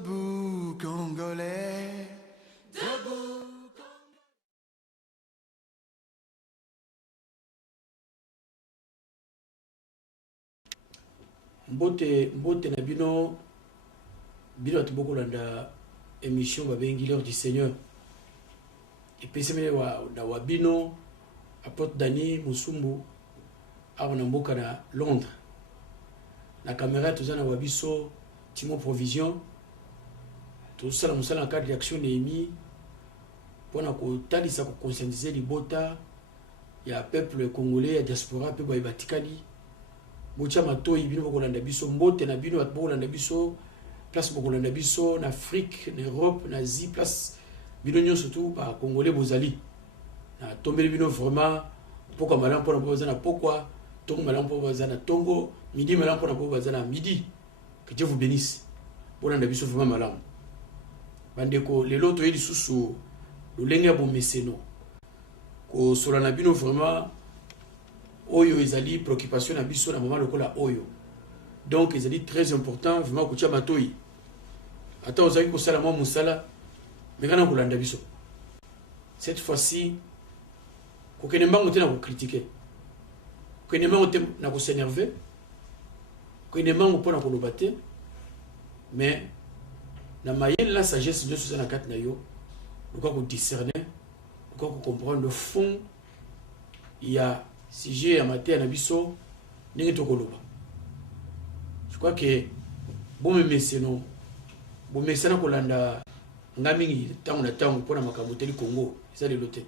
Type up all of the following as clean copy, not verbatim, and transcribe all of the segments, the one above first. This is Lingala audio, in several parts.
Debout, Congolais. Debout. Mbote na bino ati boko landa émission babengi l'heure du Seigneur. Et puis c'est na wabino apote Dani Musumbu na mboka na Londres. Na caméra tout ça na wabiso Timo Provision. Tout ça na cadre d'action Néhémie pour na ko talisa ko conscientiser libota ya peuple congolais ya diaspora pe ba batikali. Bocha matoi bino bokolanda biso mbote na bino bokolanda biso place bokolanda biso en Afrique, en Europe, en Asie, place bino nyo surtout ba congolais bozali na tombeli bino vraiment pourquoi malam pour na pourquoi tongo malam pour na tongo midi malam pour na midi. Que Dieu vous bénisse bolanda biso vraiment malam bandeko lelo to yeli susu lulenga bo meseno ko solana bino vraiment oyo ezali préoccupation na biso na moment lokola oyo. Donc ezali très important vraiment ko tia matoi ata ozaki ko sala mo musala mekana kolanda biso cette fois-ci ko kenembango te na ko critiquer ko kenembango te na ko s'énerver ko kenembango pona ko lobater mais na mayele la sagesse de ce na kat na yo ko discerner ko comprendre le fond. Il y a si j'ai à mater na biso ndenge to koloba. Je crois que bon me meseno bon mesena kolanda ngamingi tango na tango pona makambo teli Congo ça de l'hôtel.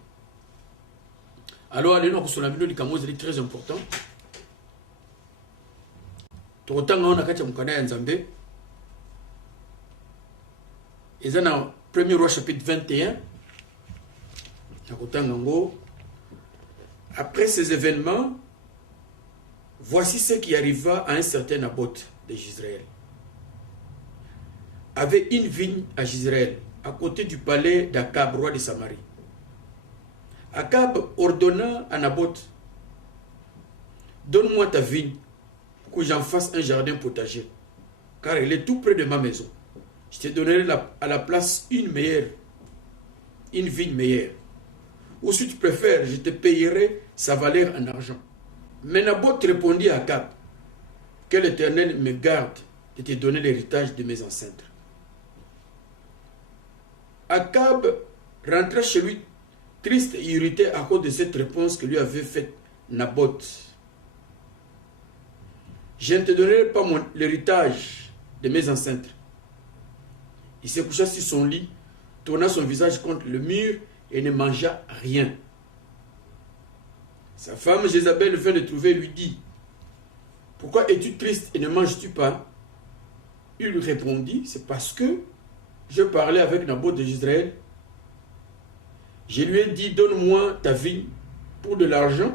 Alors allez nous sur la vidéo likambo c'est très important. To tanga on akati mukana ya Nzambe. Ezana premier roi chapitre 21. Nakotanga ngo. Après ces événements, voici ce qui arriva à un certain Naboth de Jezreel. Avait une vigne à Jezreel, à côté du palais d'Akab, roi de Samarie. Akab ordonna à Naboth, donne-moi ta vigne, pour que j'en fasse un jardin potager, car elle est tout près de ma maison. Je te donnerai à la place une vigne meilleure. Ou si tu préfères, je te payerai sa valeur en argent. Mais Naboth répondit à Akab, que l'Éternel me garde de te donner l'héritage de mes ancêtres. Akab rentra chez lui triste et irrité à cause de cette réponse que lui avait faite Naboth. Je ne te donnerai pas l'héritage de mes ancêtres. Il se coucha sur son lit, tourna son visage contre le mur et ne mangea rien. Sa femme Jézabel vint le trouver et lui dit, pourquoi es-tu triste et ne manges-tu pas? Il lui répondit, c'est parce que je parlais avec Naboth de Jezreel. Je lui ai dit, donne-moi ta vigne pour de l'argent,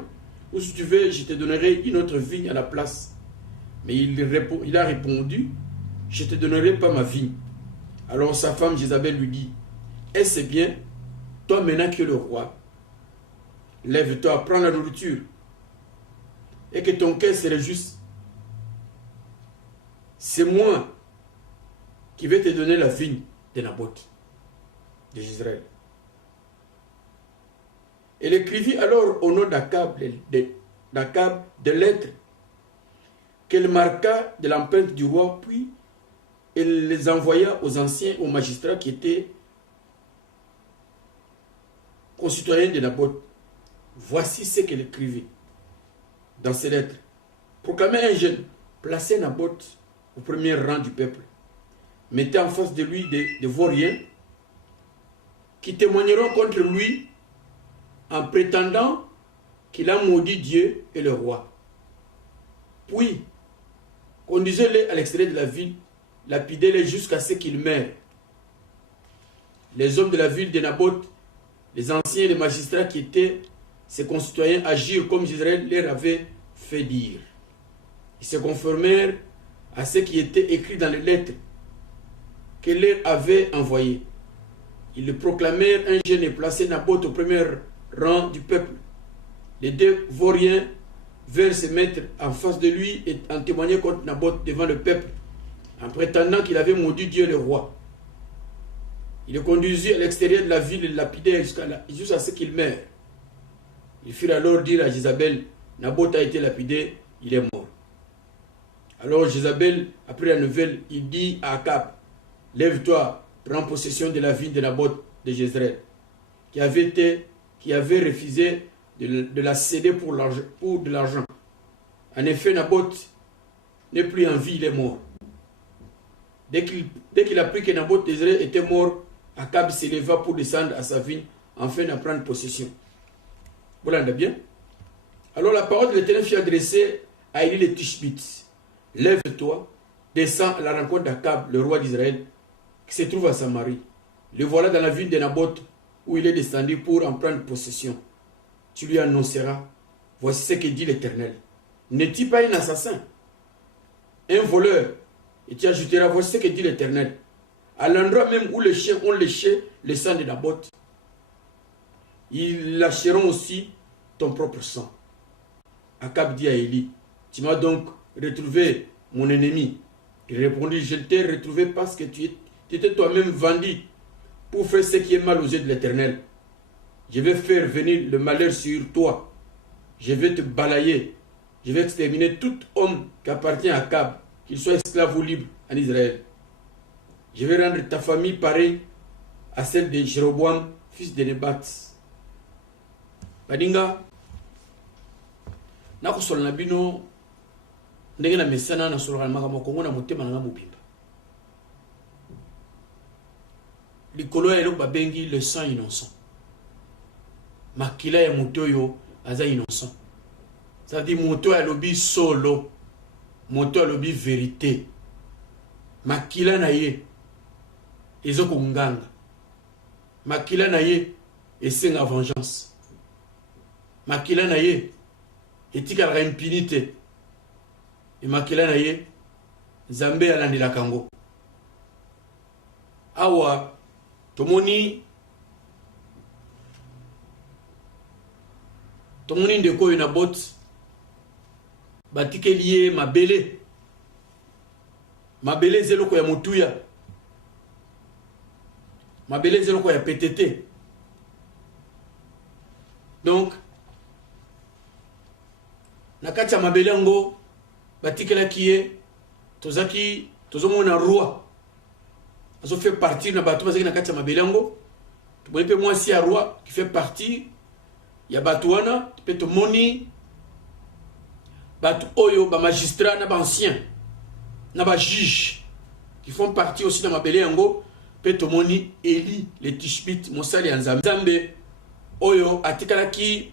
ou si tu veux, je te donnerai une autre vigne à la place. Mais il a répondu, je ne te donnerai pas ma vigne. Alors sa femme Jézabel lui dit, est-ce bien? Toi maintenant qui es le roi, lève-toi, prends la nourriture, et que ton cœur se réjouisse. C'est moi qui vais te donner la vigne de Naboth, de Jezreel. Elle écrivit alors au nom d'Akab de lettres qu'elle marqua de l'empreinte du roi, puis elle les envoya aux anciens, aux magistrats qui étaient concitoyens de Naboth. Voici ce qu'elle écrivait dans ces lettres. Proclamez un jeune, placez Naboth au premier rang du peuple. Mettez en face de lui des vauriens qui témoigneront contre lui en prétendant qu'il a maudit Dieu et le roi. Puis, conduisez-les à l'extérieur de la ville, lapidez-les jusqu'à ce qu'ils meurent. Les hommes de la ville de Naboth, les anciens et les magistrats qui étaient ses concitoyens agirent comme Jezreel leur avait fait dire. Ils se conformèrent à ce qui était écrit dans les lettres qu'elle leur avait envoyées. Ils le proclamèrent un jeune et placé Naboth au premier rang du peuple. Les deux vauriens vinrent se mettre en face de lui et en témoigner contre Naboth devant le peuple, en prétendant qu'il avait maudit Dieu le roi. Il est conduit à l'extérieur de la ville et lapidé jusqu'à ce qu'il meure. Il fit alors dire à Jézabel, Naboth a été lapidé, il est mort. Alors Jézabel, après la nouvelle, il dit à Akab, lève-toi, prends possession de la ville de Naboth de Jezreel, qui avait refusé de la céder pour de l'argent. En effet, Naboth n'est plus en vie, il est mort. Dès qu'il apprit que Naboth de Jezreel était mort, Akab s'éleva pour descendre à sa ville, afin d'en prendre possession. Vous l'entendez bien? Alors la parole de l'Éternel fut adressée à Élie le Tishbite. Lève-toi, descends à la rencontre d'Akab, le roi d'Israël, qui se trouve à Samarie. Le voilà dans la ville de Naboth, où il est descendu pour en prendre possession. Tu lui annonceras, voici ce que dit l'Éternel. N'est-il pas un assassin, un voleur? Et tu ajouteras, voici ce que dit l'Éternel. À l'endroit même où les chiens ont léché le sang de Naboth, ils lâcheront aussi ton propre sang. Akab dit à Élie, tu m'as donc retrouvé, mon ennemi. Il répondit, je t'ai retrouvé parce que tu étais toi-même vendu pour faire ce qui est mal aux yeux de l'Éternel. Je vais faire venir le malheur sur toi. Je vais te balayer. Je vais exterminer tout homme qui appartient à Akab, qu'il soit esclave ou libre en Israël. Je vais rendre ta famille pareille à celle de Jéroboam, fils de Nebat. Badinga, na kosola na bino ndenge na mesana na solo na makambo na motema na mobimba. Likolo ya eloko babengi le sang innocent. Makila ya moto oyo aza innocent. Ça dit moto ya lobi solo, moto ya lobi vérité. Makila na ye ezoko nganga. Makila na ye esenga vengeance. Makila na ye etikala impunité. Et makila na ye Nzambe alandela kango. Awa tomoni ndeko na bot batikeli ye mabele zeloko ya motuya, mabele zeloko ya PTT. Donc nakati ya mabele yango batikelaki ye tozomona roi azo fait partie na bato bazaki nakati ya mabele yango. Tomoni pe mwasi ya roi qui fait partie ya bato wana pe tomoni bato oyo ba magistrat na ba ancien na ba juge qui font partie aussi na mabele yango. Pe tomoni Eli le Tishbite mosali ya Nzambe oyo atikalaki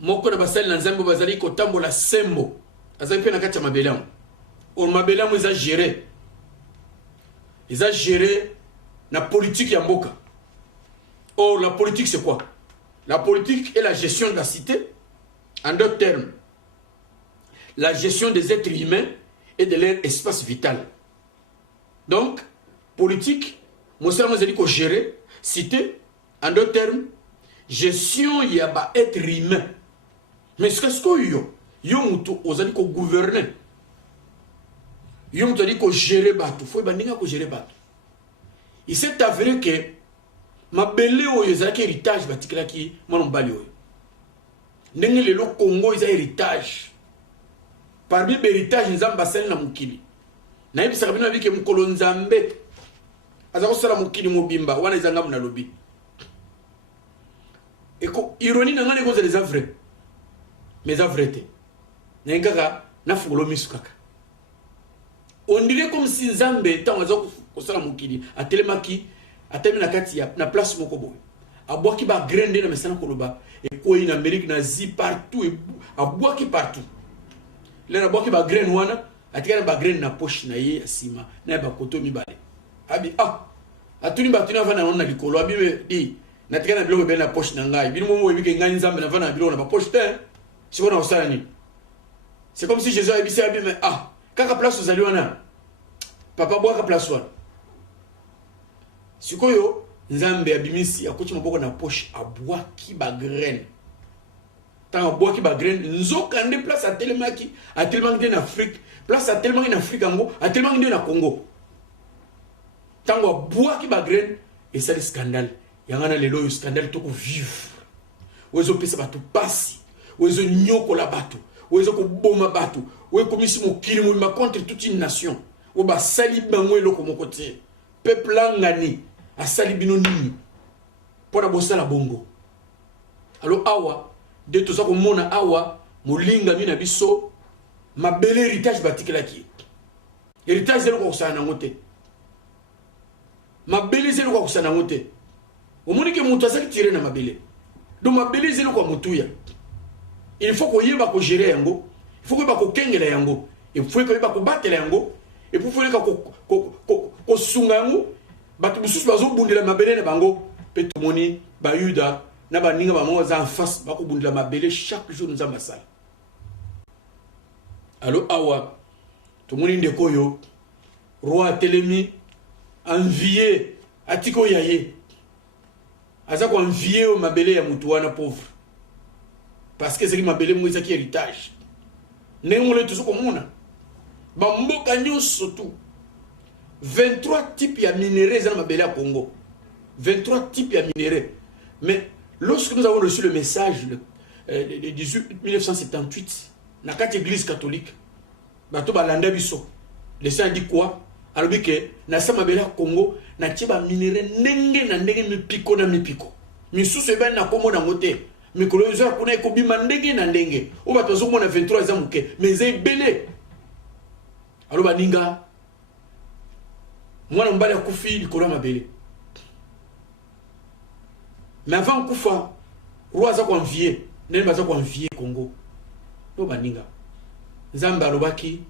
moko na basali na Nzambe bazali kotambola sembo azali pe na kati ya mabele yango. O mabele yango eza géré na politique ya mboka. Or la politique c'est quoi? La politique est la gestion de la cité. En d'autres termes, la gestion des êtres humains et de leur espace vital. Donc, politique, moi ça nous a dit qu'on gérer cité. En d'autres termes, gestion y a pas être humain. Mais ce que yo mutu ozali ko gouverner. Yo mutu dit ko gérer bateau. Faut bandinga ko gérer bateau. Il s'est avéré que ma belle oyo ezalaki héritage batikelaki mwana mobali oyo. Ndenge lelo Congo eza héritage. Parmi héritage Nzambe asali na mokili. Na yebisaka bino bike mukolo Nzambe aza kosala mokili mobimba wana ezanga na lobi. Eko ironie na ngane ko za les vrais. Mais la vérité. N'engaka na fungolo misukaka. On dirait comme si Nzambe tant azo kosala mokili atelemaki na kati ya na place moko boy. Abwaki ba grande na mesana koloba et ko in Amérique nazi partout et abwaki partout. Là abwaki ba grande wana atikana ba grande na poche na ye asima na ba koto mibale. Abi atuni batuni avana na likolo abi di na tikana biloko be na poche na ngai. Bino momo ebike ngai Nzambe na vana biloko na ba poche te. C'est comme si Jésus a dit mais kaka place aux aliwana papa bois ka place wana sikoyo Nzambe abimisi akoti maboko na poche abois ki ba graine tant abois ki ba graine nzoka nde place à tellement en Afrique place à tellement en Afrique ango à tellement na Congo tango bois qui bagren et ça le scandale yangana lelo scandale to ko vivre wezo pesa batu pasi wezo nyoko la batu wezo ko boma batu we komisi mo kilimo ma contre toute une nation o ba sali bango eloko mo côté peuple ngani a sali bino nini pona bosala bongo alors awa de tout ça ko mona awa molinga mina biso ma belle héritage batikela ki héritage zelo ko sana ngote ma belle zelo ko sana ngote o moni ke mutu azaki tirer na mabele donc ma belle zelo ko mutuya il faut ko yeba ko gérer yango il faut ko ba ko kengela yango il faut ko ba ko batela yango et pour faire ko sunga yango batu bususu bazo bundela mabele na bango pe to moni ba yuda na ba ninga ba mo za en face ba ko bundela mabele chaque jour nous amasala. Alors awa to moni ndeko yo roi telemi envié atiko yaye aza ko envié o mabele ya mutu wana pauvre parce que c'est qui mabele mo ezaki héritage nengole to ko mona ba mboka nyonso tout 23 types ya minéraux dans mabele ya Congo 23 types ya minéraux mais lorsque nous avons reçu le message le 18 1978 na kati église catholique bato balanda biso le saint dit quoi alors que na sa mabele ya Congo na tiba minéraux ndenge na ndenge mipiko na mipiko misusu eba na komo na mote mikolo yo za kuna ekobima ndenge na ndenge o bato zo mona 23 za muke mais ze belé alors baninga mwana mbali akufi likolo mabele mais avant kufa roi za ko envier nene baza ko envier Congo to baninga nzamba alobaki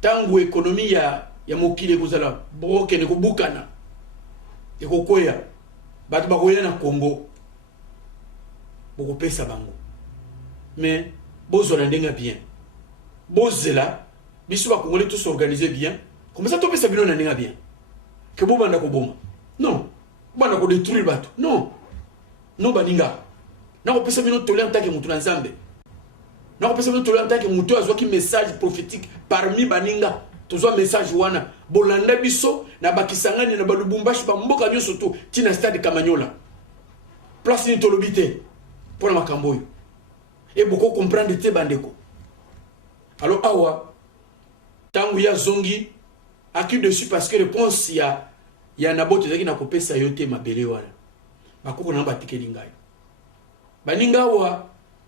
tangu économie ya mokili kozala broke ne kobukana ekokoya bato bakoya na Congo boko pesa bango mais bozona ndenga bien bozela biso ba Congolais tous s'organiser bien comme ça to pesa bino na ndenga bien que bo banda ko boma non banda ko détruire bato non non baninga na ko pesa bino tolé en tant que mutu na nzambe na ko pesa bino tolé en tant que mutu azwa ki message prophétique parmi baninga tozwa message wana bolanda biso na bakisangani na balubumbashi ba mboka nyoso to tina stade Kamanyola place ni tolobité pour la makamboyo et beaucoup comprendre te bandeko alors awa tangu ya zongi aki dessus parce que réponse ya nabote zaki na kopesa yote mabele wana bakoko na batikeli ngai baninga wa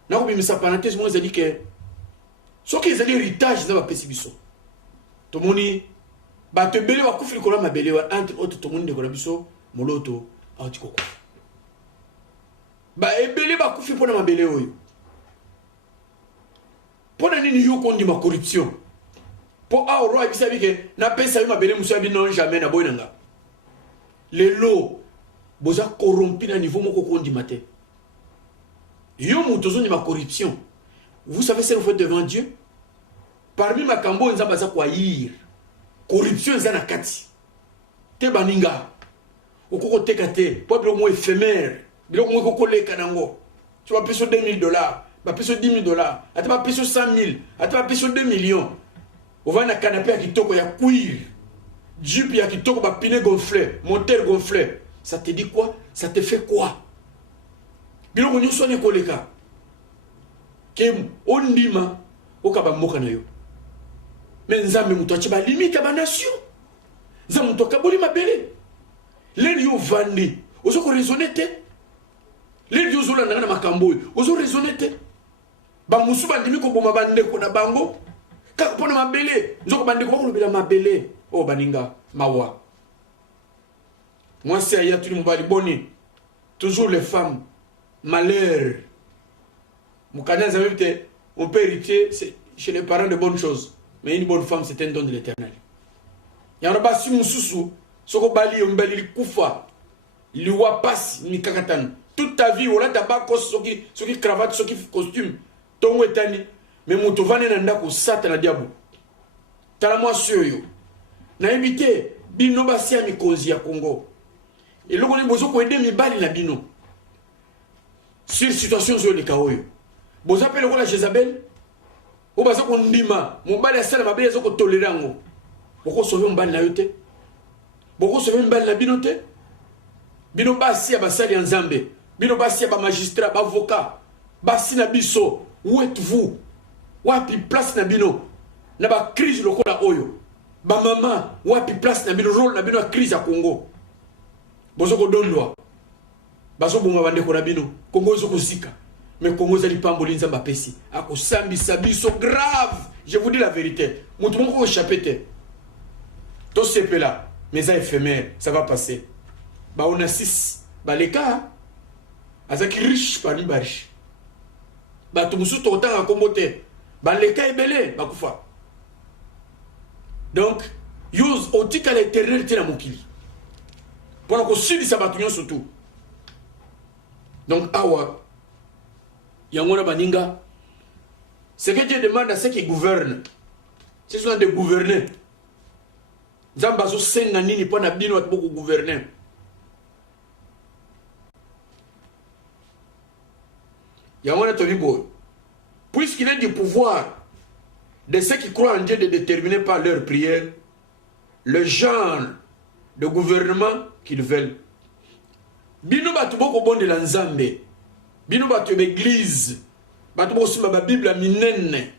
na ko bimisa parenthèse mo ezali que soki ezali héritage za bapesi biso to moni ba te bele wa kufili kola mabele wa entre autres to moni de kola biso moloto autiko ba ebele ba kufi pona mabele oyo pona nini yo kondi ma corruption po a roi bisabi ke na pesa yo mabele muso abi non jamais na boyanga les lots boza corrompu na niveau moko kondi maté yo mutozo ni ma corruption vous savez ce que vous faites devant Dieu parmi ma kambo nzamba za kwa yir corruption za na kati te baninga okoko tekate po bilo mo éphémère bilo mo ko koleka nango tu vas payer $2000 va payer $10,000 ata va payer 100,000 ata va payer 2 millions on va na canapé ya kitoko ya cuir jupe ya kitoko ba pine gonflé moteur gonflé ça te dit quoi ça te fait quoi bilo mo nyoso ne koleka kem ondima okaba mboka na yo mais nzambe muto achiba limite ba nation nzambe muto kaboli mabele leli yo vandi ozo ko raisonner te leli yo zola na makambo ozo raisonner te ba musu bandimi ko boma bande ko na bango kaka pona mabele nzoko bande ko kolobela mabele o baninga mawa moi c'est aya tuli mobali boni toujours les femmes malheur mukana nzambe on peut hériter chez les parents de bonnes choses mais une bonne femme c'est un don de l'Éternel ya roba si mususu soko bali mbali kufa liwa passe ni kakatan toute ta vie wala tabako soki cravate soki costume tongo etani mais moto vane na ndako sata na diabo tala moi soyo na éviter bino basi ya mikonzi ya Congo et loko ni bozo ko aider mi bali na bino sur situation zo le kaoyo bozo appelle ko la Jezabel o baza ko ndima mo bali ya sala mabe zo ko tolerango boko sauver mbali na yote Boko se même bal na binote. Bino basi ya basali ya Nzambe. Bino basi ya ba magistrat, ba avocat. Basi na biso. Où êtes-vous? Wapi place na bino? Na ba crise lokola oyo. Ba mama, wapi place na bino rôle na bino a crise ya Congo. Bozo ko dondwa. Bazo bonga bande ko na bino. Congo zo ko zika. Mais Congo zali pamboli Nzamba pesi. Ako sambi sabiso grave. Je vous dis la vérité. Mutu moko chapete. Tout ce peu là, mais ça éphémère, ça va passer. Bah on a 6. Bah les cas, azaki riche par les riche. Bah tout musu to tanga kombote. Bah les cas est belé, bah kufa. Donc, use otika l'éternel tina mokili. Pour qu'on subit sa batuyon surtout. Donc awa, yangona baninga. Ce que Dieu demande à ceux qui gouvernent, ce sont des gouverneurs. Nzamba zo senga nini pona bino at beaucoup gouverner. Yamona tobibo. Puisqu'il est du pouvoir de ceux qui croient en Dieu de déterminer par leur prière le genre de gouvernement qu'ils veulent. Bino batu boko bonde la Nzambe. Bino batu l'église. Batu boko simba ba Bible minene.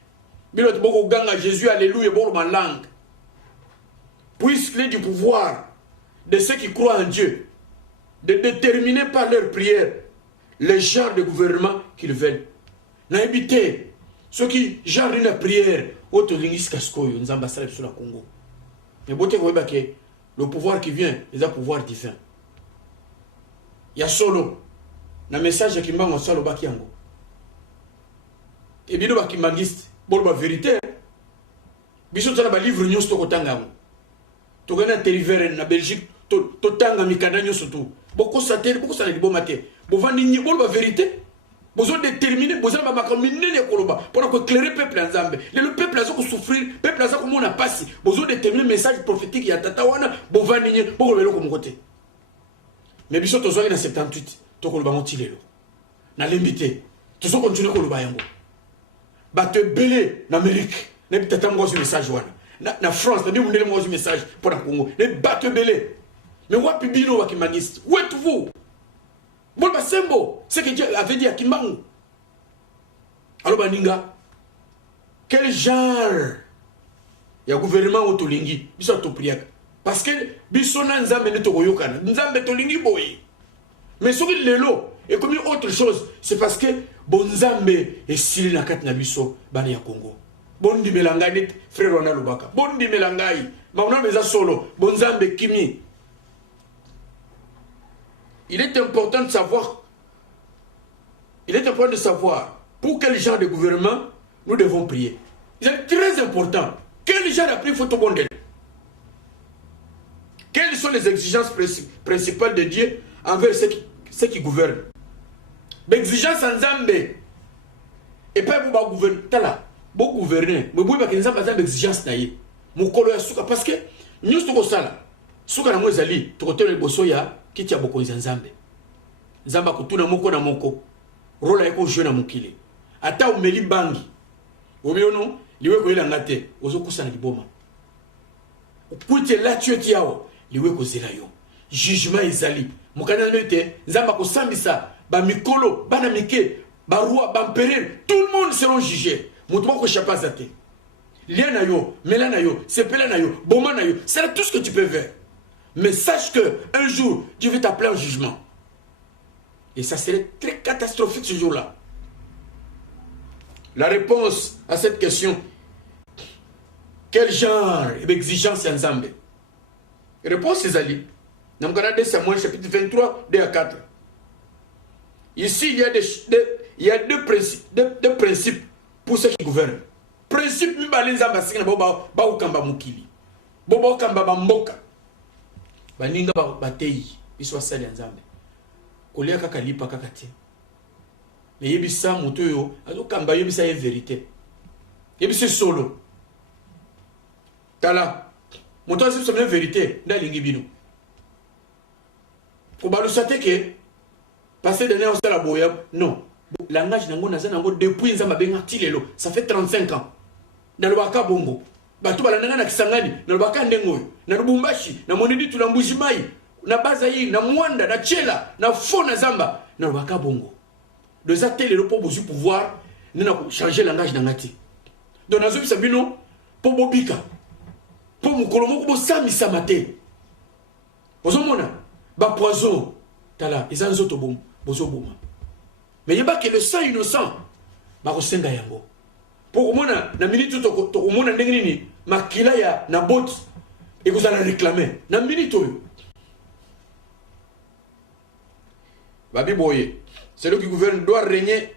Bino batu boko ganga Jésus alléluia boko ma langue. Puisqu'il est du pouvoir de ceux qui croient en Dieu de déterminer par leur prière le genre de gouvernement qu'ils veulent. N'a évité ceux qui genre une prière autolingis kaskoyo nous ambassadeurs sur la Congo. Mais bote ko que le pouvoir qui vient est un pouvoir divin. Il y a solo na message qui mbango solo baki yango. Et bino baki mangiste bon la vérité. Biso tana ba livre news to kotanga. Togana terriver na Belgique to tanga mikanda nyoso tout. Boko sater boko sa libo maté. Bo vandi ni bon la vérité. Besoin de déterminer, besoin de m'accompagner pour éclairer le peuple en Zambie. Le peuple a souffrir, le peuple a comment on a passé. Besoin de déterminer le message prophétique. Il y a Tatawana, Bovanigné, pour le comme côté. Mais bisous, tu as 78, tu as le banc tilé. Na l'invité, tu as continué avec le bayango. Bah te belé en Amérique, ne peut pas t'envoyer un message na France, ne peut pas t'envoyer un message pour le Congo. Ne pas te belé. Mais où est-ce que Bino qui magiste? Où êtes-vous? Bon, c'est beau. C'est que Dieu avait dit à Kimbangu. Alors, Baninga, quel genre il y a gouvernement autolingi? Biso to prière. Parce que biso na nzambe ne to koyokana. Nzambe to lingi boy. Mais ce qui est lelo et comme autre chose, c'est parce que bon nzambe est sili na kat na biso bani ya Congo. Bon di melangai frère Ronald Lubaka. Bon di melangai. Ma on a besoin solo. Bon nzambe kimi. Il est important de savoir, pour quel genre de gouvernement nous devons prier. C'est très important. Quel genre de prière faut-il demander? Quelles sont les exigences principales de Dieu envers ceux qui gouvernent? L'exigence en Zambé. Et pas pour gouverner. Tala, pour gouverner. Mais vous avez une exigence naïe. Mon colo souka parce que nous sommes là. Souka na mwezali, tu côté le bosoya. Qui tient beaucoup de Nzambe. Nzamba kutuna moko na moko. Rola yako jeune na mukile. Ata umeli bangi. Obiono, liwe ko ila ngate, ozo kusana liboma. Ukuite la tueti yao, liwe ko zela yo. Jugement ezali. Mukana nete, Nzamba ko sambisa, ba mikolo, bana mike, ba roi, ba empereur, tout le monde seront jugés. Mutu ko chapa zate. Liana yo, melana yo, sepelana yo, boma na yo, c'est tout ce que tu peux faire. Mais sache que un jour, Dieu va t'appeler en jugement. Et ça serait très catastrophique ce jour-là. La réponse à cette question, quel genre d'exigence en Zambie? Réponse est Ali. Dans le Canada, Samuel chapitre 23, 2 à 4. Ici, il y a deux principes pour ceux qui gouvernent. Principe, il y a des principes baninga batei biso asali nzambe kolia kaka lipa kaka te mais yebisa moto yo azokamba yebisa ye vérité yebisa solo tala moto azibisa la vérité ndalingi bino ko balusa te ke passer de néo la boya non langage nango naza nango depuis nzamba benga tilelo ça fait 35 ans dans le baka bongo bato balandanga na Kisangani na Lubaka ndengoyo na Lubumbashi na Monedi tu na Mbujimai na Bazaï na Mwanda na Tchela na Fo na Zamba na Lubaka bongo de ça tel le pour pouvoir na changer langage na ngati donc nazo bisa bino pour bobika pour mukolo moko bo sami samate ozomona ba poison tala ezanzo to bom bozo boma mais yeba que le sang innocent ba kosenga yango pour komona na minute to komona ndenge nini makila ya na bot et vous allez réclamer na minute oyo babi boye celui qui gouverne doit régner,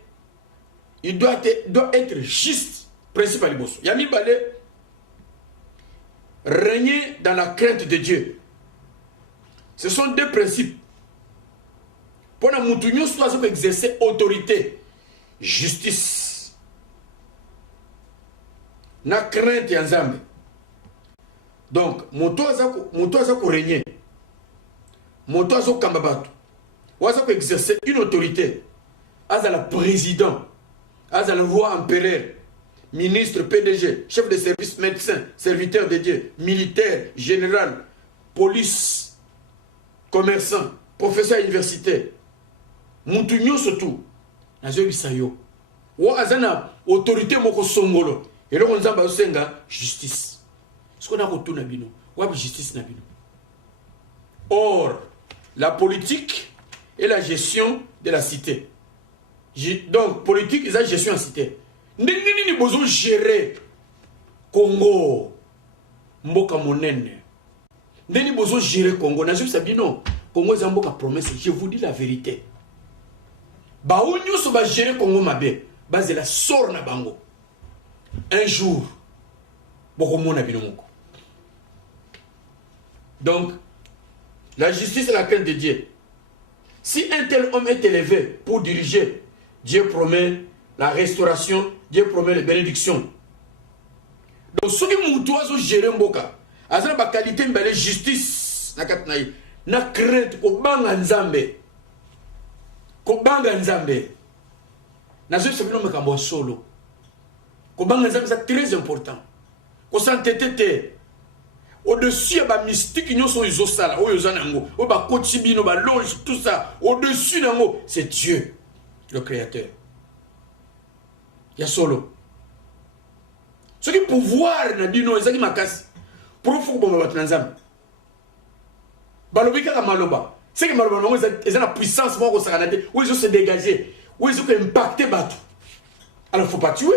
il doit être juste principal boss yami balé régner dans la crainte de Dieu. Ce sont deux principes. Pour la moutounion, soit exercer autorité, justice. Na crainte et ensemble. Donc, moto azako régner. Moto azako kambabatu. Wazako exercer une autorité. Azala président. Azala roi empereur. Ministre, PDG, chef de service, médecin, serviteur de Dieu, militaire, général, police, commerçant, professeur universitaire. Moutounio surtout. Nazo bisayo. Wa azana autorité moko songolo. Et là on zamba osenga justice. Ce qu'on a retourné bino. Wa justice na bino. Or, la politique et la gestion de la cité. Donc, politique et la gestion en cité. Ndeni ni bozo gérer Congo mboka monene. Ndeni bozo gérer Congo. Nazo sabino Congo za mboka promesse. Je vous dis la vérité. Ba onyo so ba gérer Congo mabe. Base la sort na bango. Un jour boko mona bino moko. Donc la justice est la crainte de Dieu. Si un tel homme est élevé pour diriger, Dieu promet la restauration, Dieu promet les bénédictions. Donc, ce qui m'a géré mboka, azana ba qualité mbale justice na katnaï, na crainte ko banga nzambe. Ko banga nzambe. Na zo sebino mekambo solo. Ko banga nzambe c'est très important. Ko s'entêter au-dessus ba mystique nyonso izosala, oyo zanango, o ba kotibino ba loge tout ça, au-dessus nango, c'est Dieu, le créateur. Il y a solo. Ce qui pouvoir na bino ezaki makasi. Pour faut bomba batnanzam. Balobika ka maloba. C'est que maloba non ezana puissance moko sakanate, où ils se dégager, où ils ont impacté batu. Alors faut pas tuer.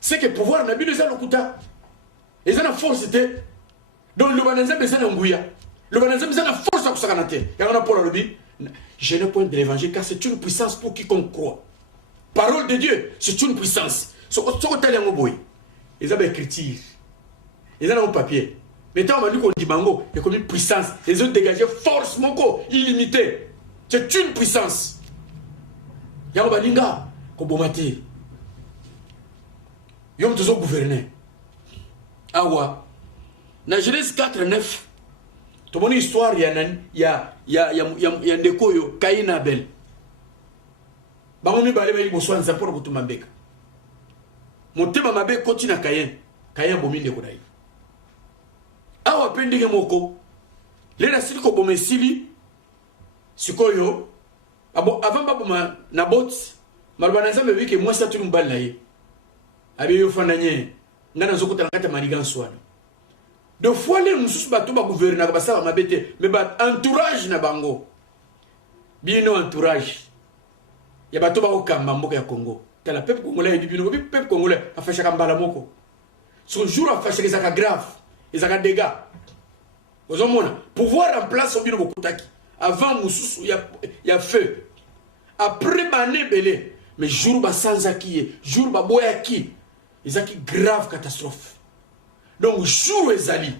C'est que pouvoir na bino ezana lokuta. Ezana force c'était. Donc le bananzam ezana nguya. Le bananzam ezana force à sakanate. Il y en a pour le lobby. Je ne point de l'évangile car c'est une puissance pour quiconque croit. Parole de Dieu, c'est une puissance. Ce que tu as boy, ils ont écriture. Ils ont un papier. Mais tant qu'on dit bango, il y a comme une puissance. Ils ont dégagé force moko illimitée. C'est une puissance. Il y a un balinga ko bomati. Yom toujours gouverner. Awa. Na Genèse 4:9. To mon histoire ya ndeko yo Caïn Abel. Bangomi balé ba yibo soin za pour butuma mbeka. Motema mabe koti na Caïn. Caïn bomi ndeko dai. Awa pendenge moko. Lera sili ko bomesili sikoyo abo avant ba boma na bot malbana nzambe wiki mwasa tulu mbala ye. Abi yo fananye ngana zokota ngata manigan swana. De fois les mususu bato ba gouverner ba sa mabete mais ba entourage na bango. Bino entourage. Ya bato ba okamba mboka ya Congo. Tala peuple congolais di bino peuple congolais afashaka mbala moko. Son jour afashaka ezaka grave, ezaka dégâts. Ozomona, pouvoir en place obino bokutaki. Avant mususu ya feu. Après bané belé, mais jour ba sanzaki, jour ba boyaki, ezaki grave catastrophe. Donc jour ezali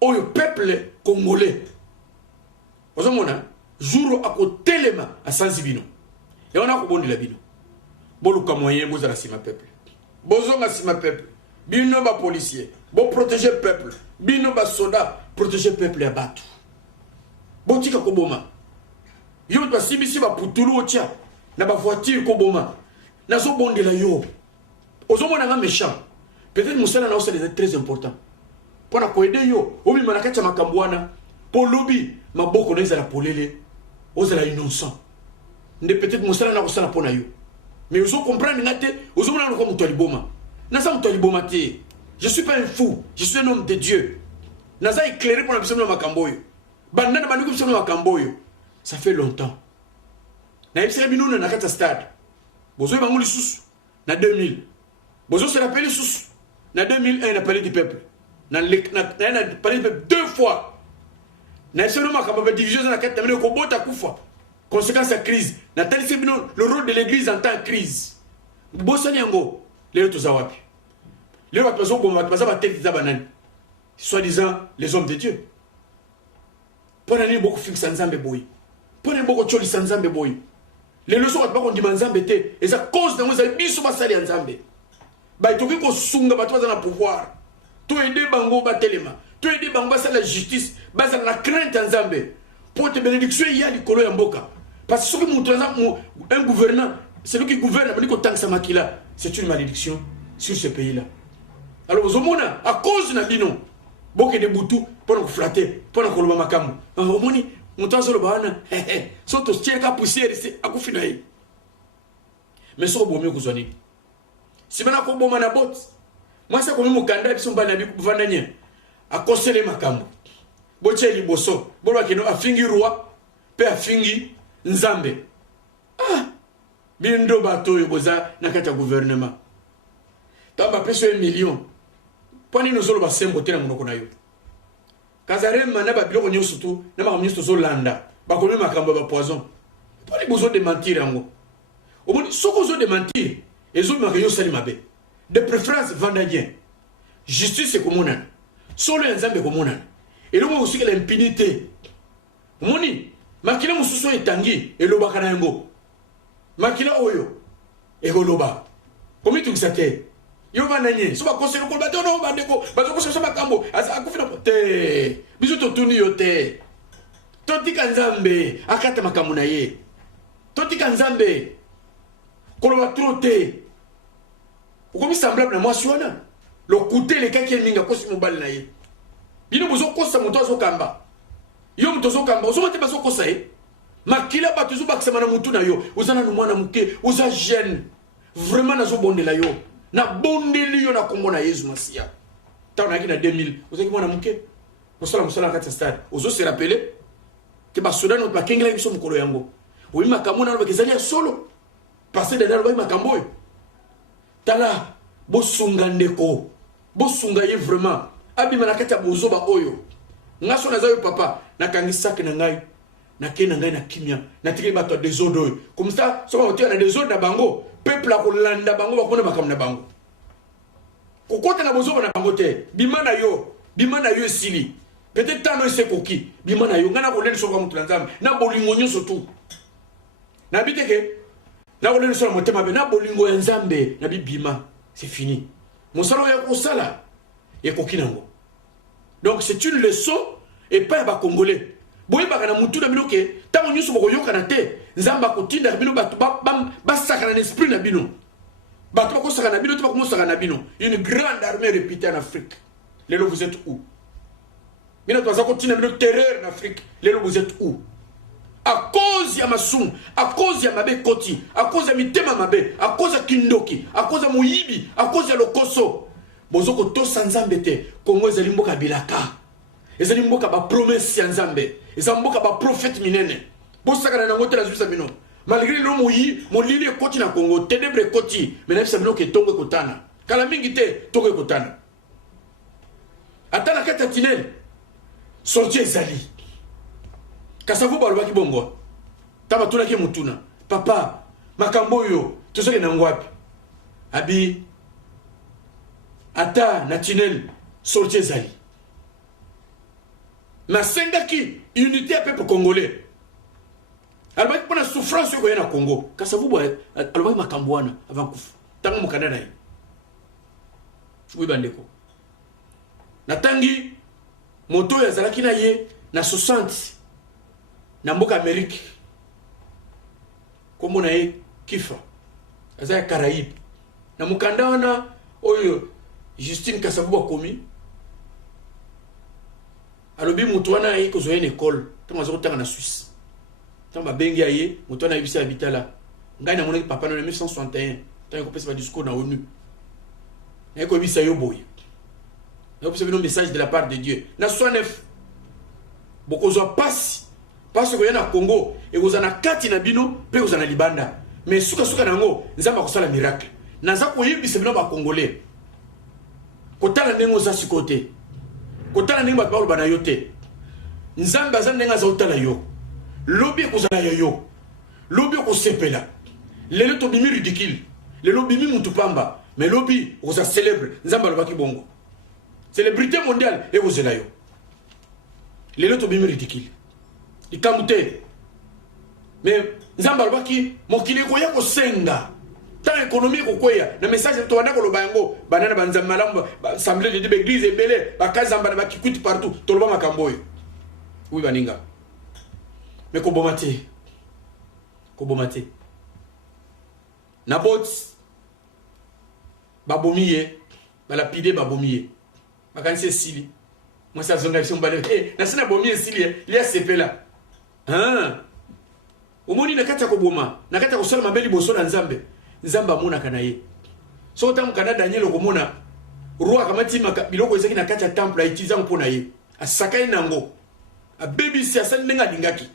oyo peuple congolais. Ozomona, jour akotelema a sanzibino. Et on a coupé de la bino. Boluka moyen, vous allez si ma peuple. Bozonga si ma peuple. Bino ba policier. Bon protéger peuple. Bino ba soldat. Protéger peuple à battre. Botika koboma. Yo ba sibisi ba putulu otia. Na ba voiture koboma. Na zo bonde la yo. Ozomo na méchant. peut-être mosala na osala est très important pona ko aider yo obi manakacha makambwana po lobby maboko na ezala polele ozala innocent nde peut-être mosala na osala pona yo mais vous comprenez ngate vous mona ko muto liboma na sa muto liboma te je suis pas un fou je suis un homme de Dieu na za éclairé pour la personne makambo yo bandana banduko personne makambo yo ça fait longtemps na yebisela bino na kata stade bozo bango lisusu na 2000 bozo se rappelle lisusu na 2001 na palais du peuple na palais du peuple 2 fois na yebisela makambo ba division na kata mene ko bota kufa conséquence à crise na talisi bino le rôle de l'église en temps de crise bosani yango lelo tozawapi lelo bato bazoboma bato baza bateki za banani soi-disant les hommes de Dieu pona nini boko fixa nzambe boyi pona boko cholisa nzambe boyi les leçons bato bakondima nzambe te eza cause nango ezali biso basali ya nzambe baitoki kosunga bato baza na pouvoir to aider bango batelema to aider bango basala la justice basala la crainte ya nzambe pour te bénédiction ya likolo ya mboka parce que soki mutu un gouvernant celui qui gouverne abandi kotangisa makila c'est une malédiction sur ce pays là alors ozomona à cause na bino boke de butu pona ko flatter pona ko loba makambo omoni mutu azoloba wana so to tieka poussière c'est akufina ye mais so bomi ko zoni si bana ko boma na bot moi ça komi mukanda biso mbana bi kuvandanya akosele makambo bocheli boso bolwa kino afingi roi pe afingi nzambe bindo bato yoboza na kata gouvernement tamba peso 1 million poni no zolo ba sembo tena munoko na yo kazarema na ba biloko nyo surtout na ba ministre zo landa ba komi makambo ba poison poni bozo de mentir yango omoni soko zo de mentir ezo maka yo sali mabe de préférence vandalien justice est comme on solo nzambe comme on et le mot aussi que l'impunité moni makila mususu etangi elobaka na yango makila oyo egoloba komi tukisate yo vananye so ba conseil ko ba tono ba ndeko ba ko so ba kambo asa akufina te biso to tuni yo te to tika nzambe akata makamu na ye to tika nzambe ko ba trote ko mi semblable na moi siona le côté les kaki minga ko si mobile na ye bino bozo ko sa moto zo kamba yo moto zo kamba zo mate ba zo ko sa e makila ba tuzu ba ksema na mutu na yo uzana no mwana muke uza jeune vraiment na zo bondela yo na bondeli yo na kombo na Yesu Masia taw na ki na 2000 uzaki mwana muke musala kati stade ozo se rappeler que ba soda no ba kengela biso mukolo yango oui makambo na ba kezali solo passer derrière ba makambo yo tala bosunga ndeko bosunga ye vraiment abima na kati ya bozo ba oyo ngaso na zayo papa na kangisaki na ngai na kena ngai na kimia na tiki bato désordre comme ça so ba otia na désordre na bango peuple a kolanda bango bakona makamna bango kokota na bozo na bango te bimana yo sili peut-être tano ese koki bimana yo ngana ko leli soka mutu nzambe na bolingo nyonso tu na biteke na ko leli soka motema be na bolingo ya nzambe na bibima c'est fini mosalo ya kosala ya kokinango donc c'est une leçon et pas ba congolais boye ba kana mutu na binoke tango nyuso boko yokana te nzamba kotinda bino batu ba sakana l'esprit na bino batu ba ko sakana bino to ba ko sakana bino une grande armée réputée en Afrique lelo vous êtes où bino to za kotinda bino terreur en Afrique lelo vous êtes où à cause ya masum à cause ya mabe koti à cause ya mitema mabe à cause ya kindoki à cause ya moyibi à cause ya lokoso bozoko to sanzambe te Kongo ezali mboka bilaka ezali mboka ba promesse ya nzambe ezali mboka ba prophète minene bosaka na ngote la zuisa bino malgré le molili ekoti na Congo ténèbres ekoti mais na bisa bino ke tongo ekotana kala mingi te tongo ekotana ata na kati ya tinel sortie ezali kasavu balobaki bongo taba tunaki mutuna papa makambo yo tozoke na ngwapi abi ata na tinel sortie ezali na sengaki unité à peuple congolais alobaki mpona souffrance oyo koya na Congo kasavu alobaki makambo wana avant kufa ntango mokanda na ye oui bandeko natangi moto oyo azalaki na ye na 60 na mboka Amérique kombo na ye kifa aza ya Caraïbe na mokanda wana oyo Justine Kasavubu akomi alobi mutu wana aye kozwa une école ntango azokotanga na Suisse ntango babengi aye mutu wana ayebisi habita la ngai namonaki papa na 1961 ntango ekopesa badiscours na ONU naye koyebisa yo boye nayebisa bino message de la part de Dieu na 69 bokozwa pasi koya na Congo ekozala na kati na bino mpe ekozala na libanda mais suka nango nzambe akosala miracle naza koyebisa bino bakongolais kotala ndenge oza sikoyo te kotala ndenge bato bakoloba na yo te nzambe aza ndenge aza kotala yo lobi ekozala ya yo lobi ekosepela lelo tobimi ridicule lelo bimi mutu pamba mais lobi okoza célèbre nzambe alobaki bongo célébrité mondiale ekozela yo lelo tobimi ridicule likambo te mais nzambe alobaki mokili ekoya kosenga tant économie kokweya na message to wana koloba yango banana banzambe malamu assemblée de Dieu église ebele bakazamba na bakikuti partout toloba makambo oyo oui baninga mais koboma te na bot babomi ye balapide babomi ye bakanisi esili mwasi azonga biso mbale nasi na bomi esili lia sepela omoni na kati ya koboma na kati ya kosala mabe liboso na nzambe amonaka na ye so otambuka na Daniel okomona roi akamati biloko ezaki na kati ya temple aitizango mpo na ye asakani nango abebisi asali ndenge alingaki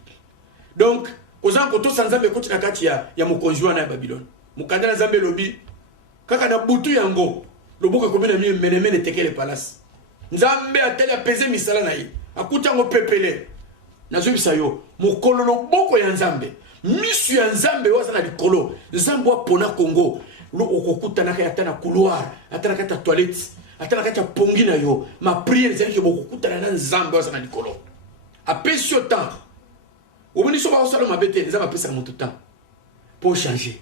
donc kozanga kotosa nzambe ekoti na kati ya mokonzi wana ya Babylone mokanda na nzambe elobi kaka na butu yango loboko ekomi na mie menemene tekele palasi nzambe ateli apeze misala na ye akuti yango pepele nazoyebisa yo mokolo loboko ya nzambe misu ya nzambe oyo aza na likolo nzambe apona Congo okokutanaka ata na couloir ata na kati ya toilette ata na kati ya pongi na yo ma priere ezalaki bokokutana na nzambe oyo aza na likolo apesi yo temps omoni so bakosala mabe te nzambe apesaka moto temps mpo changer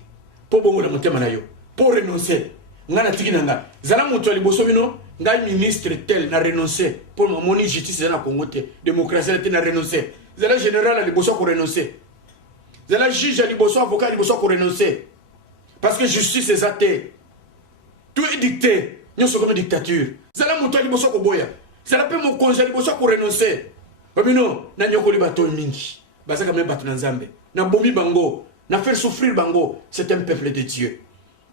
mpo bongola motema na yo mpo renoncer ngai natiki na ngai zala moto ya liboso bino ngai ministre tel na renoncer mpo moni justice eza na Congo te démocratie te na renoncer zala général ya liboso akorenoncer zala juge ya liboso avocat ya liboso akorenoncer parce que justice eza te tout est dicté nyonso comme dictature zala moto ya liboso akoboya zala mpe mokonzi ya liboso akorenoncer babino nanyokoli bato mingi bazaka me bato na nzambe na bomi bango na faire souffrir bango c'est un peuple de Dieu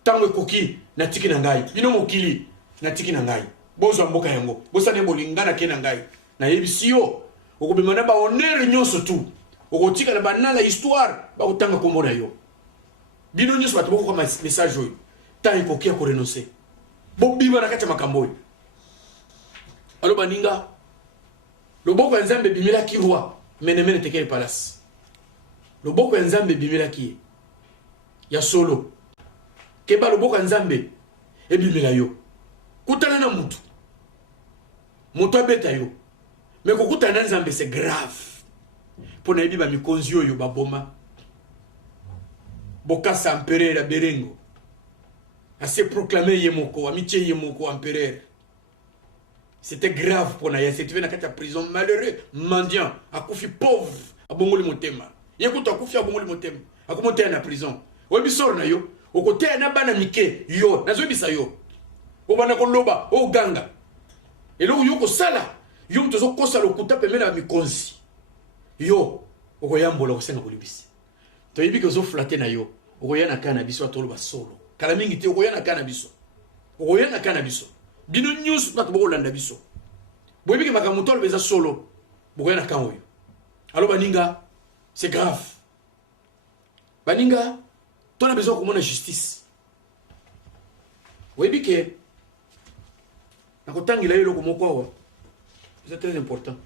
tango ekoki natiki na ngai bino mokili natiki na ngai bozwa mboka yango bosane bolingana ke na ngai nayebisi yo okobima na bahonneur nyonso tu okotika na banala histoire bakotanga kombo na yo bino nyonso bato bokoka message oyo tant ekoki ya korenoncer bobima na kati ya makambo oyo alo baninga loboko ya nzambe ebimelaki roi menemene tekele palasi loboko ya nzambe ebimelaki ye ya solo keba loboko ya nzambe ebimela yo kutana na mutu abeta yo mais kokutana na nzambe c'est grave mpo na yebi bamikonzi oyo baboma bokasa empereur ya Berengo ase proclame ye moko amitie ye moko empereur c'était grave mpo na ye asetuve na kati ya prison malheureux mendiant akufi pauvre abongoli motema ye kutu akufi abongoli motema akomoteya na prison oyebi soro na yo okoteya na bana mike yo nazoyebisa yo obanda koloba oganga eloko yo kosala yo moto ozokosa lokuta pembeni ya mikonzi yo okoyambola kosenga kolibisi toyebi ke ozoflate na yo okoya na kana na biso atoloba solo kala mingi te okoya na kana na biso bino nyonso bato bokolanda biso boyebi ke makambo toloba eza solo bokoya na kana oyo alo baninga c'est grave baninga tona besoin komona justice oyebi ke nakotangela yo eloko moko awa c'est très important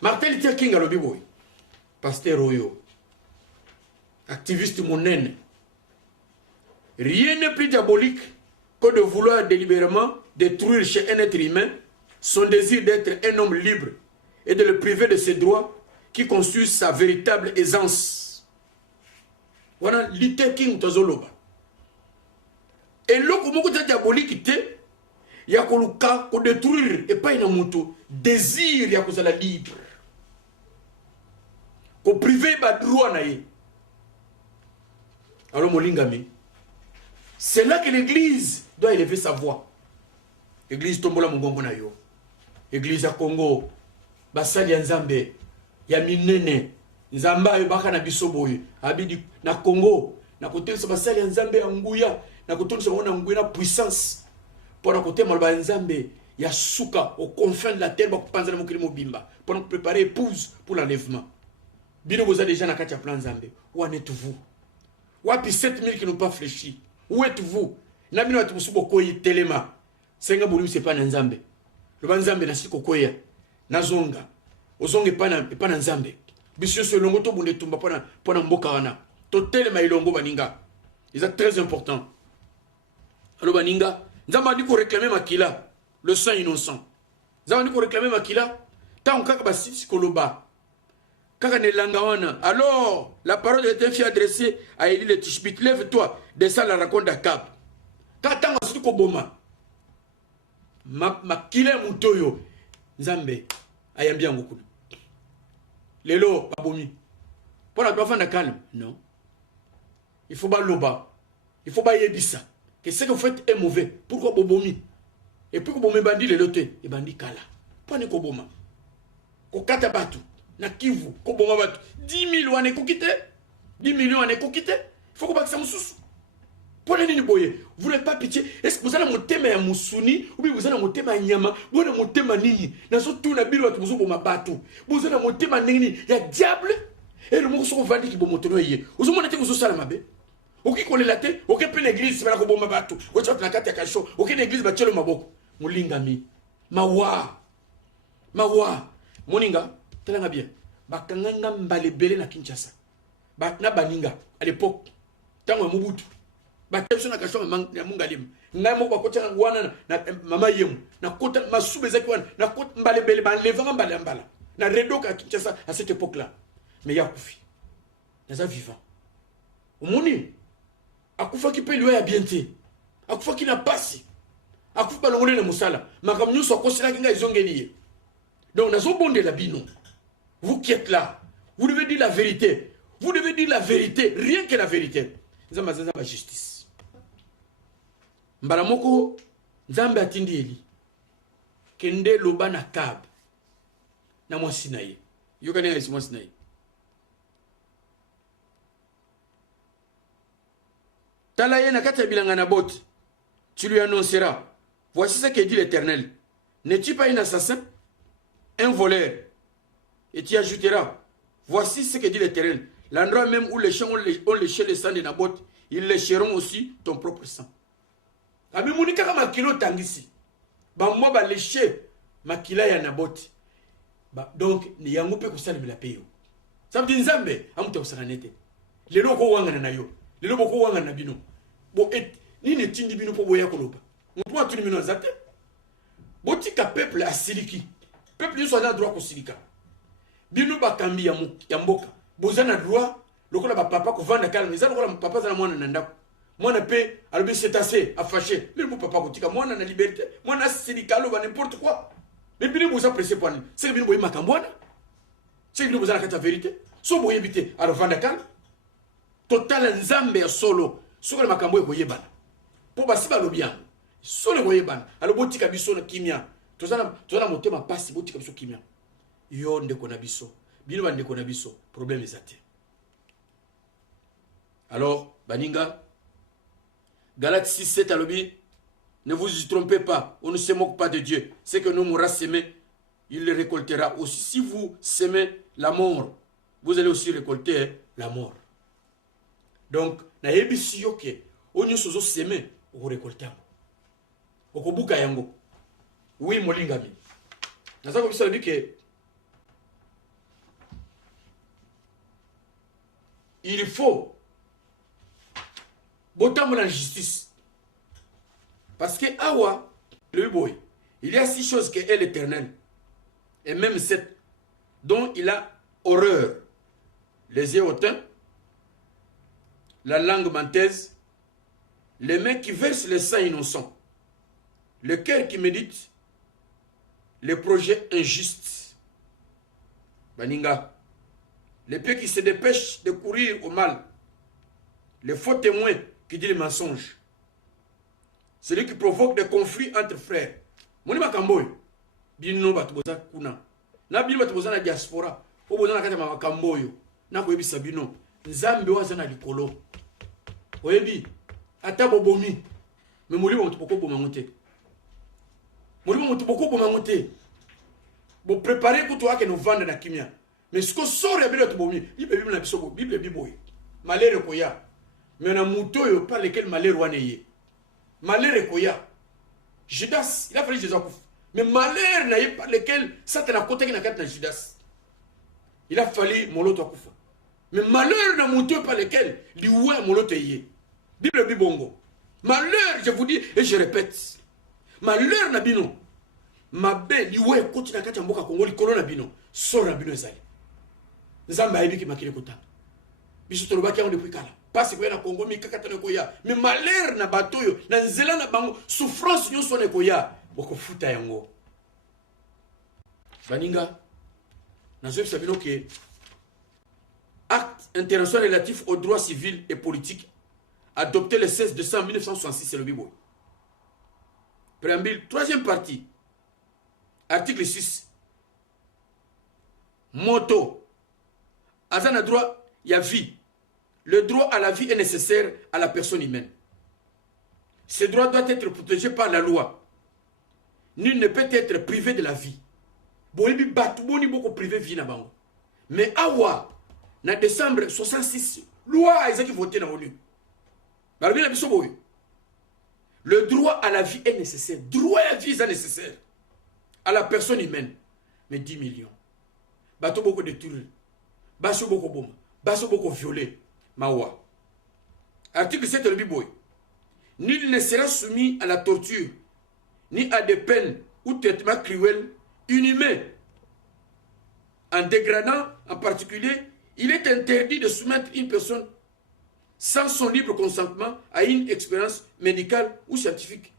Martin Luther King alobi boy pasteur oyo activiste monene rien n'est plus diabolique que de vouloir délibérément détruire chez un être humain son désir d'être un homme libre et de le priver de ses droits qui constituent sa véritable aisance. Voilà Luther King tozoloba et loko moko diabolique te ya koluka ko détruire et pas ina moto désir ya kozala libre ko priver ba droit na ye. Alors molingami C'est là que l'église doit élever sa voix. L'église tombola mongongo na yo. Église à Congo. Basali ya Nzambe. Ya minene. Nzamba ayo baka na biso boye. Abidi na Congo. Na kote so basali ya Nzambe ya nguya. Na kote so na nguya na puissance. Pour na kote maloba ya Nzambe ya suka au confin de la terre ba kupanza na mokili mobimba. Pour nous préparer épouse pour l'enlèvement. Bino vous avez déjà na kati ya plan Nzambe. Où en êtes-vous? Wapi 7000 qui n'ont pas fléchi? Où êtes-vous? Na bino atu musubo koyi telema. Senga bolu c'est pas na Nzambe. Le ban Nzambe na siko koya. Na zonga. Ozonga pas na Nzambe. Biso so longo to bunde tumba pona mboka wana. To telema ilongo baninga. C'est très important. Alors baninga, Nzamba dit ko réclamer makila, le sang innocent. Nzamba dit ko réclamer makila, ta on kaka basiti koloba. Kaka ne langa wana. Alors, la parole est ainsi adressée à Élie le Tishbite. Lève-toi, descends la raconte d'Akab. Tata on ko boma. Makila mutoyo. Nzambe ayambia ngokulu. Lelo babomi. Pour la doit faire calme. Non. Il faut pas loba. Il faut pas yebisa. Que ce que vous faites est mauvais. Pourquoi bobomi? Et puis que bobomi bandi le lote. Et bandi kala. Pone ko boma. Ko kata batu. Na kivu. Ko boma batu. 10 millions ane ko kite. 10 millions ane ko kite. Il faut que bakisa mususu. Pone nini boye. Vous n'avez pas pitié. Est-ce que vous avez un thème à Mousouni ou bien vous avez un thème à Nyama? Vous avez un thème à Nini? Dans ce tour, vous avez un bateau. Vous avez un thème à Nini. Il y a diable. Et le mot sont vendus qui vont monter. Vous avez un thème à Salamabe. Aucun collé la tête. Aucun peu l'église. C'est pas la bombe bateau. Vous avez un carte à cacho. Aucune église va tirer le maboko. Moulingami. Mawa. Mawa. Moninga. Telanga bien. Bakanganga mbalebele na Kinshasa. Bakna baninga. À l'époque. Tango Mobutu. Bakepso na kasho ya mungalim ngai moko bakotya wana na mama yemu na kota masube zaki wana na kota mbalebele ba levanga mbala na redoka Kinshasa à cette époque là mais yakufi naza vivant omoni akufa ki pe liwa ya bienté akufa ki na pasi akufa balongole na musala makamnyo so kosela ki ngai zongeli donc nazo bonde la bino vous qui êtes là vous devez dire la vérité rien que la vérité nzamba zaza ba justice Mbaramoko Nzambe atindi Eli kende loba na Kab na mwasi na ye yokane ya mwasi na ye tala ye na kati ya bilanga na bote tu lui annonceras voici ce que dit l'Éternel n'es-tu pas un assassin un voleur et tu ajouteras voici ce que dit l'Éternel l'endroit même où les chiens ont léché le sang de Naboth ils lécheront aussi ton propre sang. Abi munika kama kilo tangisi. Ba mo ba lécher makila ya Naboth. Ba donc ni yango pe kusala bila peyo. Samedi Nzambe amuta usakanete. Lelo ko wanga na yo. Lelo boko wanga na bino. Bo et ni ne tindi bino po boya koloba. Mutu atuni bino zate. Botika peuple asiliki. Peuple yo soit droit ko silika. Bino ba kambi ya mboka. Bozana droit lokola ba papa ko vanda kalme. Zana lokola papa zana mwana na ndako. Mwana pe alobi c'est assez à fâcher mais mon papa kotika mwana na liberté mwana syndicalo ba n'importe quoi mais bino boza pressé pour c'est bino boye makambwana c'est bino boza na kata vérité so boye bité alors vanda kal total Nzambe ya solo sokola makambo ko yebana po basi ba lobian solo ko yebana alors botika biso na kimia tozana motema pasi botika biso kimia yo ndeko na biso bino ba ndeko na biso problème ezate alors baninga Galates 6, 7 à l'objet, ne vous y trompez pas, on ne se moque pas de Dieu. Ce que nous aura semé, il le récoltera. Aussi, si vous semez la mort, vous allez aussi récolter la mort. Donc, na yebisi yoke, on y sozo semé, vous récoltez. Okobuka yango. Oui, molingami. Nasa ko bisa que il faut Botam la justice. Parce que Awa, le boy, il y a 6 choses qui est l'éternel. Et même 7 dont il a horreur. Les yeux hautains, la langue menteuse, les mains qui versent le sang innocent, le cœur qui médite, les projets injustes. Baninga. Les pieds qui se dépêchent de courir au mal. Les faux témoins qui disent les mensonges. celui qui provoque des conflits entre frères. Moni makamboy. Bino batuboza kuna. Na bino batuboza na diaspora. Oboza na kati makamboyo. Na koyebisa bino. Nzambe waza na likolo. Oyebi ata bobomi. Mais moli bo tupoko bo mangote. Moli bo tupoko bo mangote. Bo préparer pour toi que nous vendre na kimia. Mais ce que sort ya bilo tubomi. Bible na biso Bible biboy. Malheur koya. Mais na muto par lequel malheur wane ye. Malheur koya. Judas, il a fallu Jésus. Mais malheur n'a pas lequel Satan a côté qui n'a qu'à Judas. Il a fallu Moloto Akoufa. Mais malheur n'a monté par lequel l'oué Moloto yé. Bible Bibongo. Malheur, je vous dis et je répète. Malheur n'a bino. Ma belle, l'oué côté n'a qu'à Mboka Congo, l'icolo n'a bino. Sort n'a bino zali. Zamba ebi qui m'a kota. Biso toloba qui a depuis kala. Parce que na Congo mi kakatane koya. Mais malheur na batoyo, na nzela na bango, souffrance nyo sone koya. Boko futa yango. Baninga, nazo sabino que acte international relatif aux droits civils et politiques adopté le 16 décembre 1966, c'est le Bible. Préambule, troisième partie. Article 6. Moto. Azana droit, il y a vie. Le droit à la vie est nécessaire à la personne humaine. Ce droit doit être protégé par la loi. Nul ne peut être privé de la vie. Boni boni boko privé vie na bango. Mais awa na décembre 66 loi ezaki voté na ONU. Balobi na biso boy. Le droit à la vie est nécessaire. Droit à la vie est nécessaire à la personne humaine. Mais 10 millions. Bato boko détruire. Baso boko boma. Baso boko violer. Mawa. Article 7 le biboy. Nul ne sera soumis à la torture ni à des peines ou traitements cruels, inhumains. En dégradant, en particulier, il est interdit de soumettre une personne sans son libre consentement à une expérience médicale ou scientifique.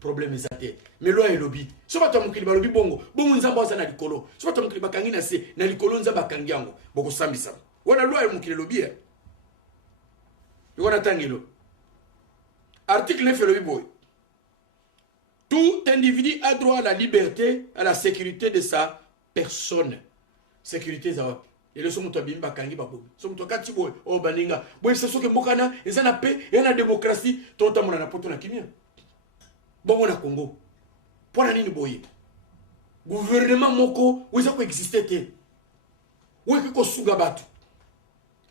Problème est mais loi est lobby. Si tu as un lobby bongo, bongo nzamba za na likolo. Si tu as un bakangi na se, na likolo nzamba kangiango, boko sambisa. Wana loi est mukile lobby. Wana tangelo. Article 9 le boy. Tout individu a droit à la liberté, à la sécurité de sa personne. Sécurité za. Et le somo to bimba kangi babo. Somo to kati boy, o baninga. Boy c'est ce que mokana, ezana paix et na démocratie, tota mona na poto na kimia. Bon, na Congo. Pour la ligne boye. Gouvernement moko, où ça peut exister. Où est-ce que suga batu?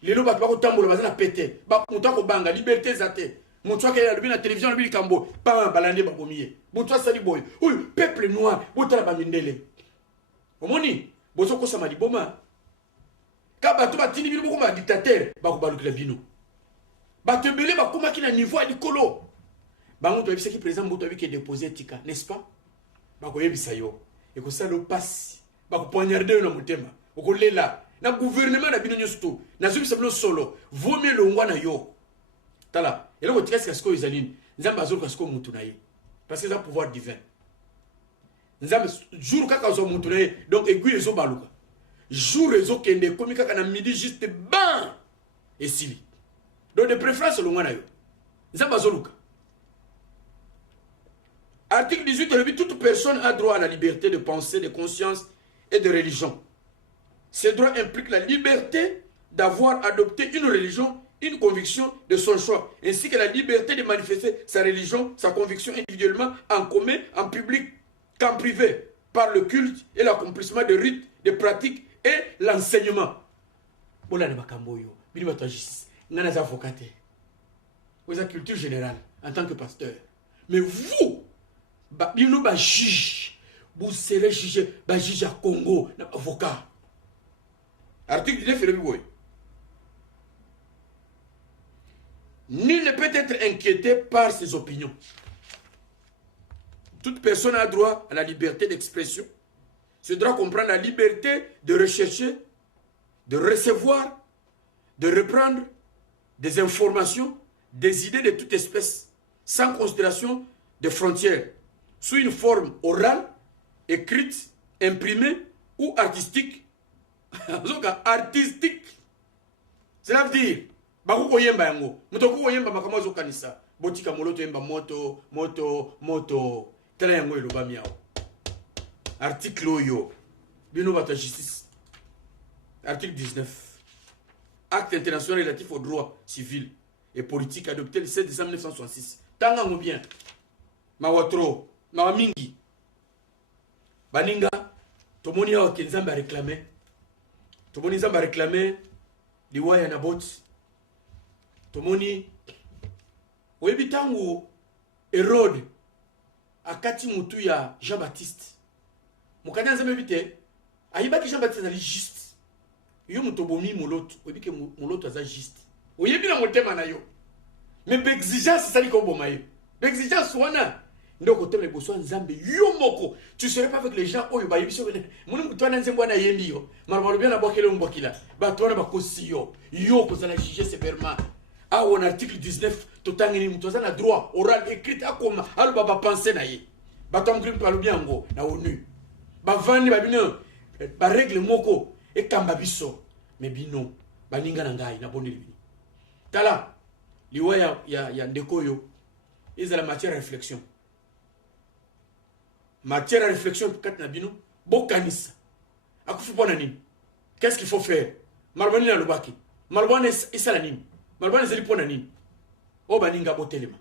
Les lois battent pas tambour, bazana pété. Ba muta ko banga liberté zate. Muta ke ya la télévision le kambo, pas un balande ba bomier. Muta sali boy. Oui, peuple noir, botala ba mindele. Omoni, bozo ko sama di boma. Ka batu batini bi boko ma dictateur, ba ko balukile bino. Ba tembele ba koma ki na niveau à likolo. Bango to ebisaki président Mboto qui est déposé tika, n'est-ce pas? Bako yebisa yo. Et que ça le passe. Bako poignarder na mutema. Oko lela. Na gouvernement na bino nyosto. Na zubisa bino solo. Vaut mieux le ngwa na yo. Tala. Et là ko tika siko izaline. Nzamba azuru kasiko mutu na ye. Parce que ça pouvoir divin. Nzamba jour kaka zo mutu na ye. Donc aiguille zo baluka. Jour ezo kende komi kaka na midi juste ban. Et sili. Donc de préférence le ngwa na yo. Nzamba azoluka. Article 18, elle dit toute personne a droit à la liberté de pensée, de conscience et de religion. Ce droit implique la liberté d'avoir adopté une religion, une conviction de son choix, ainsi que la liberté de manifester sa religion, sa conviction individuellement, en commun, en public, qu'en privé, par le culte et l'accomplissement de rites, de pratiques et l'enseignement. Voilà le bakamboyo, bilima justice, nana avocat. Vous avez culture générale en tant que pasteur. Mais vous, bino ba juge, vous serez jugé, ba juge à Congo, avocat. Article 9 le biboy. Nul ne peut être inquiété par ses opinions. Toute personne a droit à la liberté d'expression. Ce droit comprend la liberté de rechercher, de recevoir, de reprendre des informations, des idées de toute espèce, sans considération de frontières, sous une forme orale, écrite, imprimée ou artistique. Artistique. Cela veut dire Bako yemba yango. Mutoko yemba makamo zo kanisa. Botika moloto yemba moto. Tala yango eloba miao. Article oyo. Bino bata justice. Article 19. Acte international relatif aux droits civils et politiques adopté le 7 décembre 1966. Tanga ngo bien. Mawatro, mawamingi. Baninga, tomoni awa kenzamba réclamer. Tomoni nzamba réclamer liwaya na bot. Tomoni oyebi tango Hérode akati mutu ya Jean-Baptiste. Mukanya nzambe bite ayibaki Jean-Baptiste ali juste. Yo mutobomi moloto, oyebi ke moloto aza juste. Oyebi na motema na yo. Mais l'exigence ça dit ko boma yo. L'exigence wana ndo ko teme boso nzambe yo moko. Tu serais pas avec les gens oyo ba yebiso bene. Munu mutu na nzembo na yembi yo. Marabalo bien na bokele mbokila. Ba to na ba kosi yo. Yo ko zala juger sévèrement. Ah, on article 19, tout en a droit oral écrit à comme alors baba penser na ye. Ba tom grim palu bien ngo na ONU. Ba vandi ba bino ba règle moko et kamba biso. Mais bino ba ninga na ngai na bondeli bino. Tala liwa ya ndeko yo. Ils ont la matière à réflexion. Matière à réflexion pour na bino bokanisa. Akufu pona nini? Qu'est-ce qu'il faut faire? Marbani na lobaki. Marbani isala nini? Malbana zeli pona nini? O baninga botelema.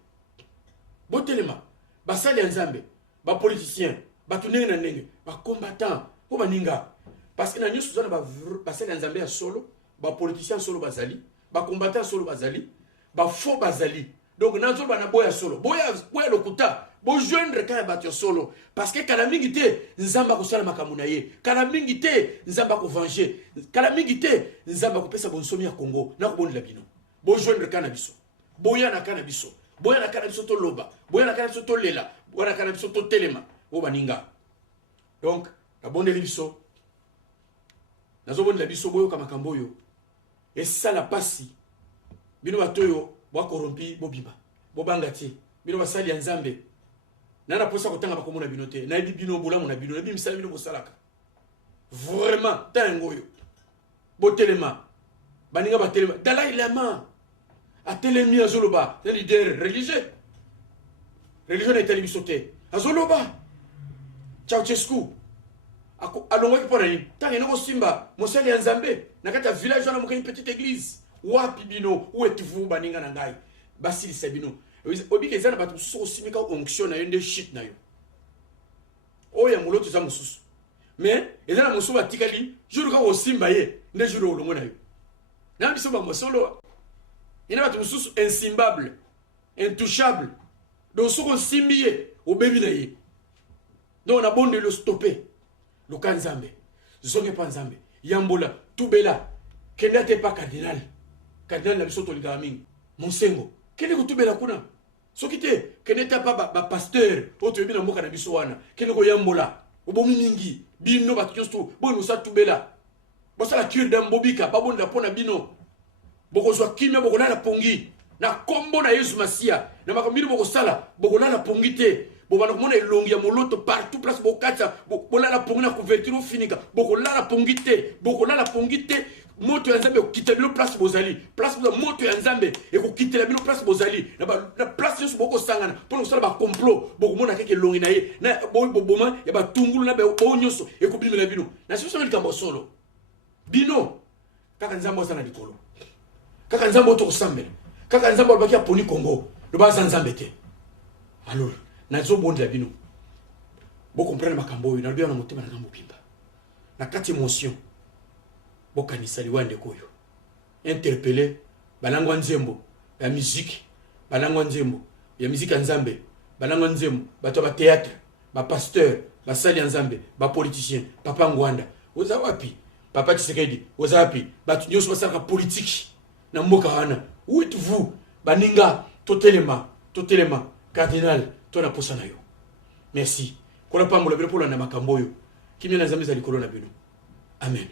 Botelema. Basali nzambe, ba politicien, ba tunenge na ndenge, ba combattant, o baninga. Parce que na nyusu zona ba basali nzambe ya solo, ba politicien solo bazali, ba combattant solo bazali, ba faux bazali. Donc nazo bana boya solo. Boya lokuta, bo joindre ka batio solo parce que kala mingi te nzamba ko sala makamuna ye. Kala mingi te nzamba ko venger. Kala mingi te nzamba ko pesa bonsomi ya Congo. Na ko bonela bino. Bo joindre cannabis. Boya na cannabis. Boya na cannabis to loba. Boya na cannabis to lela. Boya na cannabis to telema. O baninga. Donc, la bonne biso. Nazo bonne la biso boyo kama kamboyo. Et ça la passi. Bino batoyo bo korompi bo biba. Bo bangati. Bino basali nzambe. Nana posa kotanga bakomona bino te. Na ebi bino bolamu na bino. Ebi misala bino bosalaka. Vraiment tangoyo. Bo telema. Baninga ba telema. Dalai Lama. Atelemi azoloba, c'est leader religieux. Religion est tellement sauté. Azoloba. Ceausescu. Alongo ki pona ni. Tangi noko simba, mosali nzambe. Nakata village wana moka une petite église. Wapi bino, où êtes-vous baninga na ngai? Basili sabino. Obi kezana batu so simika onction na yende shit na yo. Oya muloto za mususu. Mais ezana mususu batikali, jour ka osimba ye, nde jour olongo na yo. Na biso ba mosolo. Il y a des choses insimbables, intouchables. Donc, ce qu'on simbiye, au bébé d'ailleurs. Donc, on a bon de le stopper. Le Kanzambe, Zonge Panzambe, Yambola, Toubela, quel n'était pas cardinal. Cardinal n'a pas de gaming. Monsengo, quel est le Toubela Kuna? Ce qui était, quel n'était pas pasteur, autre bien à Moka Nabisouana, quel est le Yambola, au Bominingi, Bino Batiosto, bon, nous ça Toubela. Bon, ça la cure d'Ambobika, pas bon de la pona Bino. Boko zwa kimia boko la pongi na kombo na Yesu Masia na makambi boko sala boko la pongi te boko na komona elongi ya moloto partout place bokata boko la pongi na couverture finika boko la pongi te moto ya nzambe okita bilo place bozali place boza moto ya nzambe ekokitela bilo place bozali na place yesu boko sangana pour sala ba complot boko mona keke elongi na ye na boma ya ba tungulu na bo nyoso ekobimela bino na sio solo likambo solo bino kaka nzambe osana likolo kaka nzambo to kusambela kaka nzambo alobaki aponi Congo lo baza nzambe te alors nazo bonde la bino bo comprendre makambo yo na bien na motema na ngambo pimba na kati émotion bo kanisa liwande koyo interpeller balangwa nzembo ya musique balangwa nzembo ya musique nzambe balangwa nzembo bato ba théâtre ba pasteur ba sali nzambe ba politicien papa Ngwanda oza wapi papa Tshisekedi oza wapi bato nyoso basaka politique na mboka wana où êtes-vous baninga totelema cardinal to na posa na yo merci kola pambola bino pola na makambo yo kimya na nzambe za likolo na bino amen.